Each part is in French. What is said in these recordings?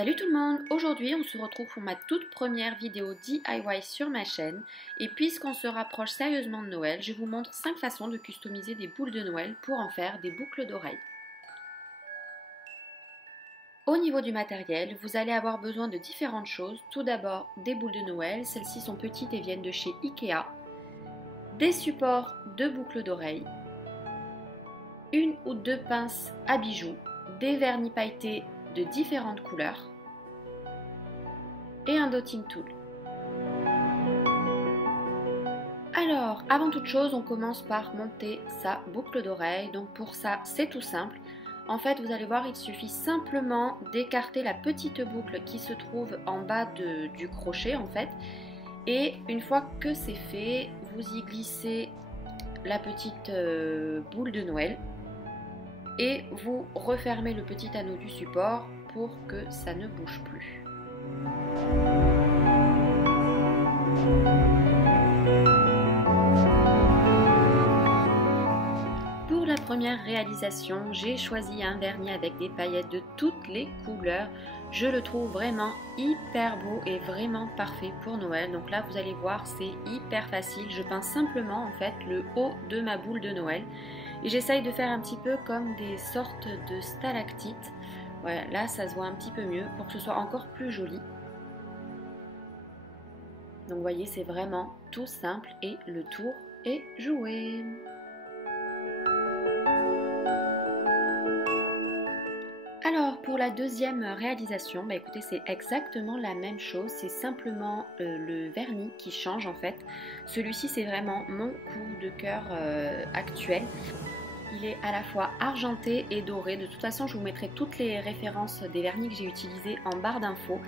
Salut tout le monde! Aujourd'hui on se retrouve pour ma toute première vidéo DIY sur ma chaîne et puisqu'on se rapproche sérieusement de Noël, je vous montre 5 façons de customiser des boules de Noël pour en faire des boucles d'oreilles. Au niveau du matériel, vous allez avoir besoin de différentes choses. Tout d'abord des boules de Noël, celles-ci sont petites et viennent de chez Ikea, des supports de boucles d'oreilles, une ou deux pinces à bijoux, des vernis pailletés de différentes couleurs et un dotting tool. Alors, avant toute chose, on commence par monter sa boucle d'oreille. Donc pour ça, c'est tout simple. En fait, vous allez voir, il suffit simplement d'écarter la petite boucle qui se trouve en bas du crochet en fait. Et une fois que c'est fait, vous y glissez la petite boule de Noël et vous refermez le petit anneau du support pour que ça ne bouge plus. Pour la première réalisation, j'ai choisi un vernis avec des paillettes de toutes les couleurs. Je le trouve vraiment hyper beau et vraiment parfait pour Noël. Donc là, vous allez voir, c'est hyper facile. Je peins simplement en fait le haut de ma boule de Noël. Et j'essaye de faire un petit peu comme des sortes de stalactites. Voilà, là ça se voit un petit peu mieux pour que ce soit encore plus joli. Donc vous voyez, c'est vraiment tout simple et le tour est joué. Alors pour la deuxième réalisation, écoutez, c'est exactement la même chose, c'est simplement le vernis qui change en fait. Celui-ci c'est vraiment mon coup de cœur actuel. Il est à la fois argenté et doré. De toute façon, je vous mettrai toutes les références des vernis que j'ai utilisés en barre d'infos.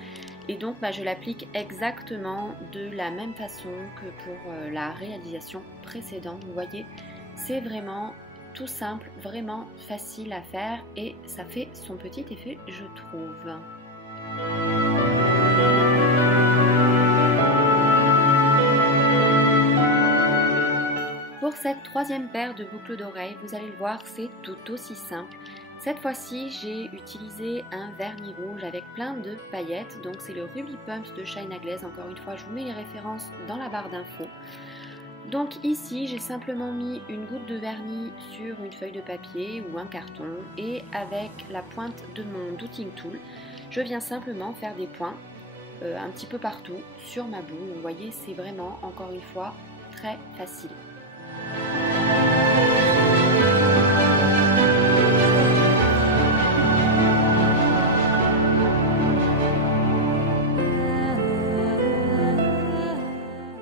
Et donc, je l'applique exactement de la même façon que pour la réalisation précédente. Vous voyez, c'est vraiment tout simple, vraiment facile à faire et ça fait son petit effet, je trouve. Pour cette troisième paire de boucles d'oreilles, vous allez le voir, c'est tout aussi simple. Cette fois-ci, j'ai utilisé un vernis rouge avec plein de paillettes. Donc c'est le Ruby Pumps de China Glaze. Encore une fois, je vous mets les références dans la barre d'infos. Donc ici, j'ai simplement mis une goutte de vernis sur une feuille de papier ou un carton. Et avec la pointe de mon dotting tool, je viens simplement faire des points un petit peu partout sur ma boule. Vous voyez, c'est vraiment, encore une fois, très facile.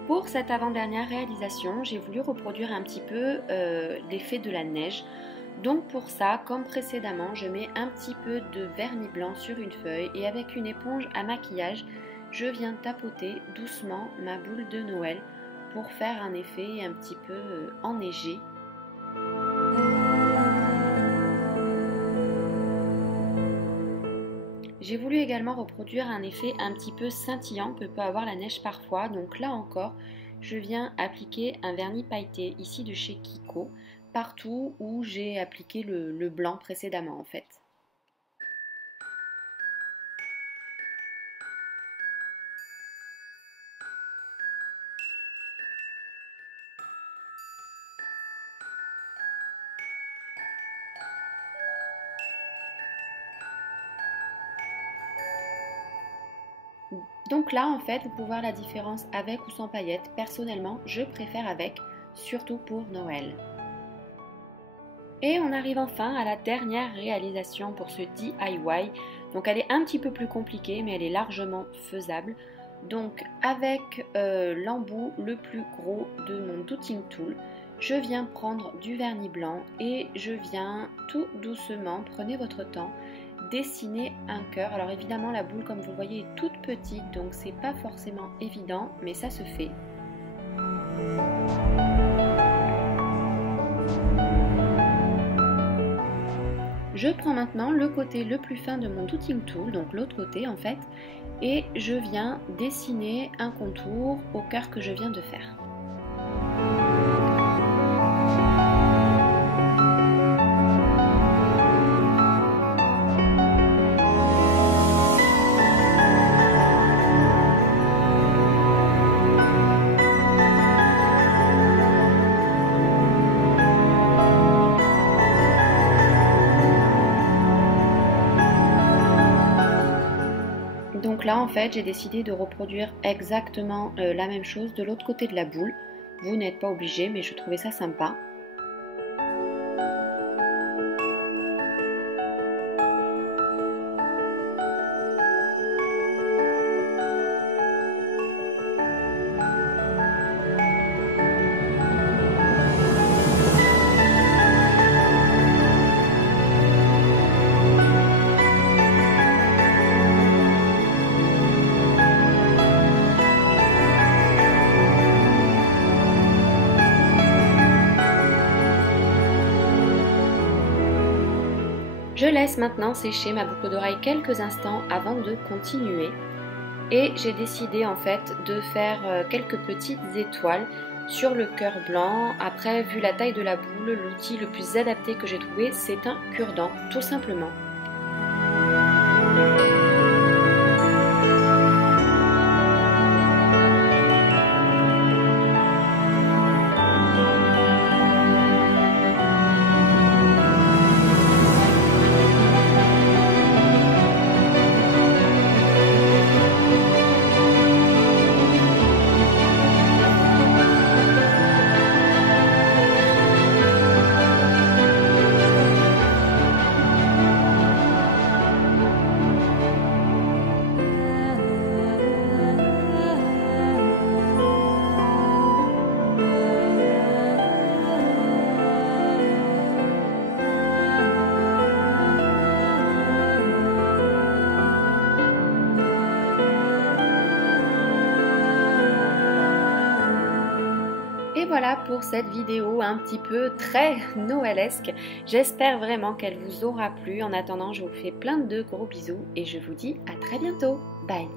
Pour cette avant-dernière réalisation, j'ai voulu reproduire un petit peu l'effet de la neige. Donc pour ça, comme précédemment, je mets un petit peu de vernis blanc sur une feuille et avec une éponge à maquillage, je viens tapoter doucement ma boule de Noël pour faire un effet un petit peu enneigé. J'ai voulu également reproduire un effet un petit peu scintillant que peut avoir la neige parfois. Donc là encore, je viens appliquer un vernis pailleté ici de chez Kiko, partout où j'ai appliqué le blanc précédemment en fait. Donc là en fait vous pouvez voir la différence avec ou sans paillettes. Personnellement je préfère avec, surtout pour Noël. Et on arrive enfin à la dernière réalisation pour ce DIY. Donc elle est un petit peu plus compliquée mais elle est largement faisable. Donc avec l'embout le plus gros de mon dotting tool, je viens prendre du vernis blanc et je viens tout doucement, prenez votre temps, dessiner un cœur. Alors évidemment la boule comme vous voyez est toute petite donc c'est pas forcément évident mais ça se fait. Je prends maintenant le côté le plus fin de mon dotting tool, donc l'autre côté en fait, et je viens dessiner un contour au cœur que je viens de faire. Donc là en fait j'ai décidé de reproduire exactement la même chose de l'autre côté de la boule. Vous n'êtes pas obligé, mais je trouvais ça sympa. Je laisse maintenant sécher ma boucle d'oreille quelques instants avant de continuer. Et j'ai décidé en fait de faire quelques petites étoiles sur le cœur blanc. Après, vu la taille de la boule, l'outil le plus adapté que j'ai trouvé, c'est un cure-dent, tout simplement. Et voilà pour cette vidéo un petit peu très noëlesque. J'espère vraiment qu'elle vous aura plu. En attendant, je vous fais plein de gros bisous et je vous dis à très bientôt. Bye!